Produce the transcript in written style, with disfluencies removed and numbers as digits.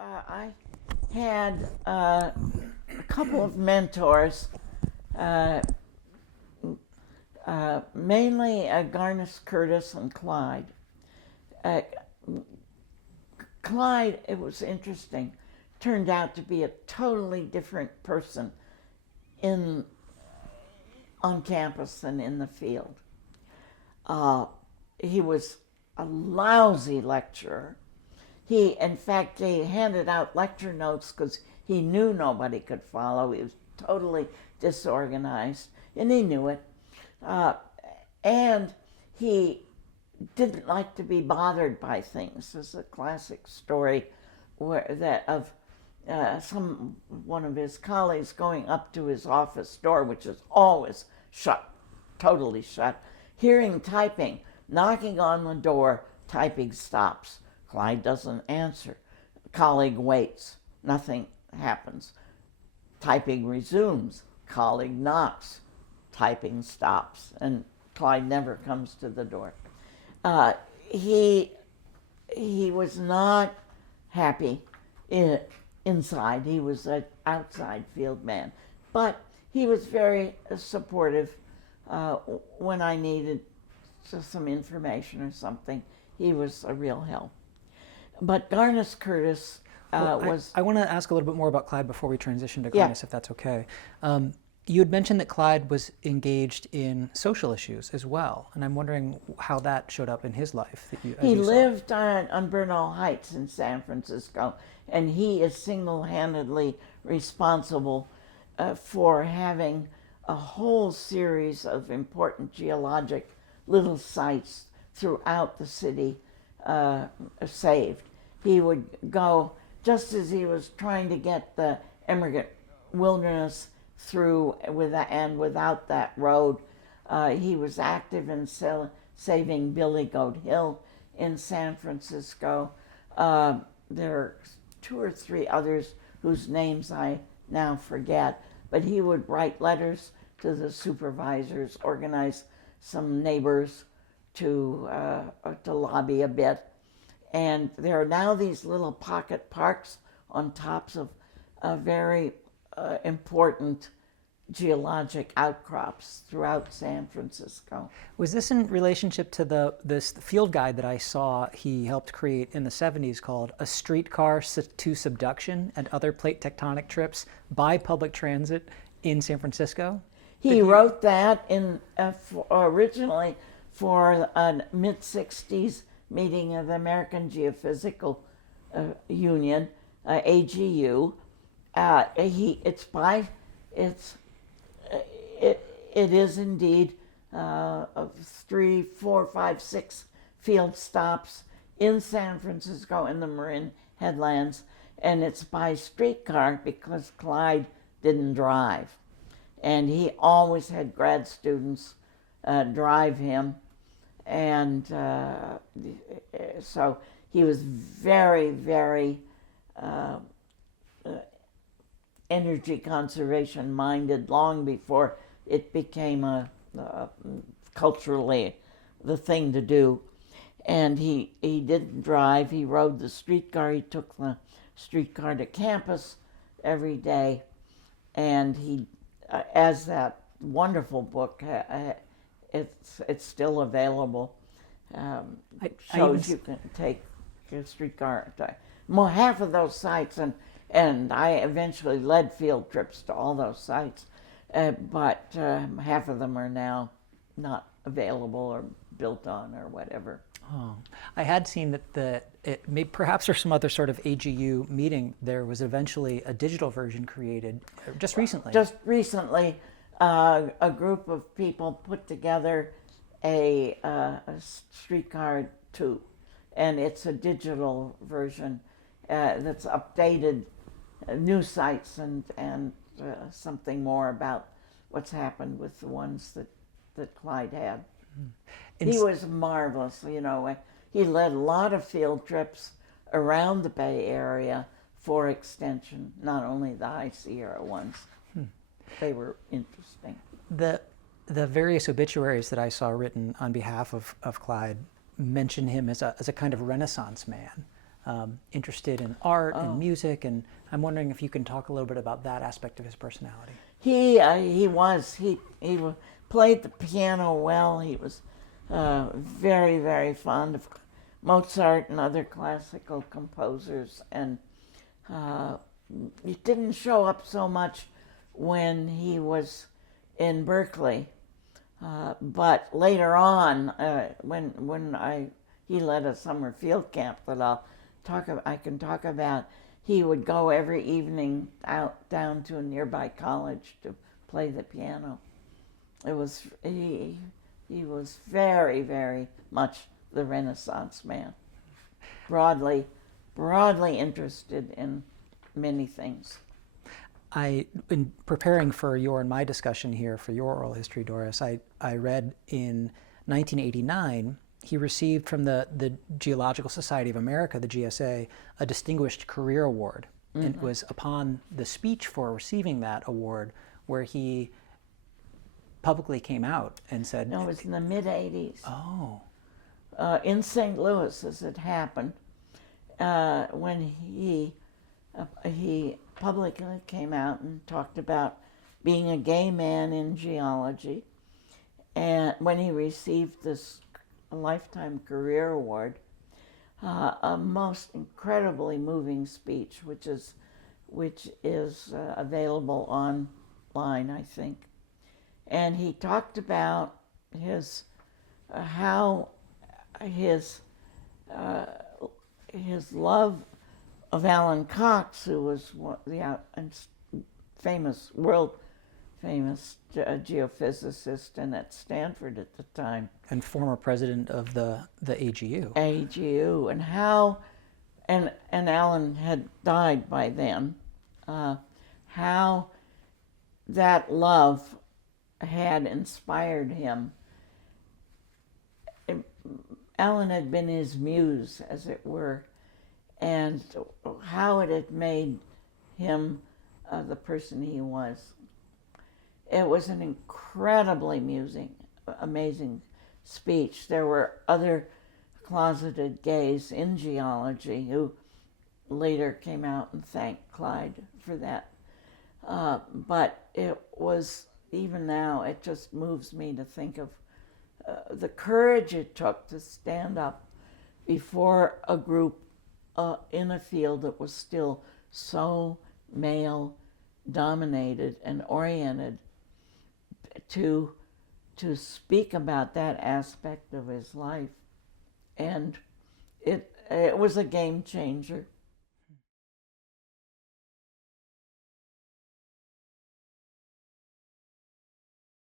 I had a couple of mentors, mainly Garnis Curtis and Clyde. Clyde, it was interesting, turned out to be a totally different person on campus than in the field. He was a lousy lecturer. In fact, he handed out lecture notes because he knew nobody could follow. He was totally disorganized, and he knew it. And he didn't like to be bothered by things. There's a classic story of one of his colleagues going up to his office door, which is always shut, totally shut, hearing typing, knocking on the door, typing stops. Clyde doesn't answer. Colleague waits. Nothing happens. Typing resumes. Colleague knocks. Typing stops. And Clyde never comes to the door. He was not happy inside. He was an outside field man. But he was very supportive when I needed some information or something. He was a real help. But Garnis Curtis was... I want to ask a little bit more about Clyde before we transition to Garnis, if that's okay. You had mentioned that Clyde was engaged in social issues as well, and I'm wondering how that showed up in his life. He lived on Bernal Heights in San Francisco, and he is single-handedly responsible for having a whole series of important geologic little sites throughout the city saved. He would go, just as he was trying to get the emigrant wilderness through without that road, he was active in saving Billy Goat Hill in San Francisco. There are 2 or 3 others whose names I now forget, but he would write letters to the supervisors, organize some neighbors to lobby a bit. And there are now these little pocket parks on tops of very important geologic outcrops throughout San Francisco. Was this in relationship to this field guide that I saw he helped create in the 70s called A Streetcar to Subduction and Other Plate Tectonic Trips by Public Transit in San Francisco? He wrote that originally for a mid-60s meeting of the American Geophysical Union, AGU. It is indeed 3, 4, 5, 6 field stops in San Francisco in the Marin Headlands, and it's by streetcar because Clyde didn't drive. And he always had grad students drive him, and so he was very, very energy conservation minded long before it became culturally the thing to do. And he didn't drive. He rode the streetcar. He took the streetcar to campus every day, and he, as that wonderful book, it's still available. Shows you can take a streetcar to half of those sites, and I eventually led field trips to all those sites, but half of them are now not available or built on or whatever. Oh, I had seen that perhaps for some other sort of AGU meeting, there was eventually a digital version created just recently. Just recently, a group of people put together a streetcar too, and it's a digital version that's updated new sites and something more about what's happened with the ones that Clyde had. He was marvelous, you know. He led a lot of field trips around the Bay Area for extension, not only the High Sierra ones. They were interesting. The various obituaries that I saw written on behalf of Clyde mention him as a kind of Renaissance man. interested in art and music, and I'm wondering if you can talk a little bit about that aspect of his personality. He played the piano well. He was very, very fond of Mozart and other classical composers, and it didn't show up so much when he was in Berkeley, but later on, when he led a summer field camp that I can talk about. He would go every evening out down to a nearby college to play the piano. He was very, very much the Renaissance man. Broadly interested in many things. In preparing for your and my discussion here for your oral history, Doris, I read in 1989 he received from the Geological Society of America, the GSA, a Distinguished Career Award. Mm-hmm. And it was upon the speech for receiving that award where he publicly came out and said... No, it was in the mid-'80s. Oh. In St. Louis, as it happened, when he publicly came out and talked about being a gay man in geology, and when he received this Lifetime Career Award, a most incredibly moving speech, which is available online, I think. And he talked about his love of Alan Cox, who was the world famous geophysicist and at Stanford at the time. And former president of the AGU. AGU, and Alan had died by then, how that love had inspired him. Alan had been his muse, as it were, and how it had made him the person he was. It was an incredibly amazing speech. There were other closeted gays in geology who later came out and thanked Clyde for that. But it was, even now, it just moves me to think of the courage it took to stand up before a group in a field that was still so male-dominated and oriented, to speak about that aspect of his life. And it was a game changer.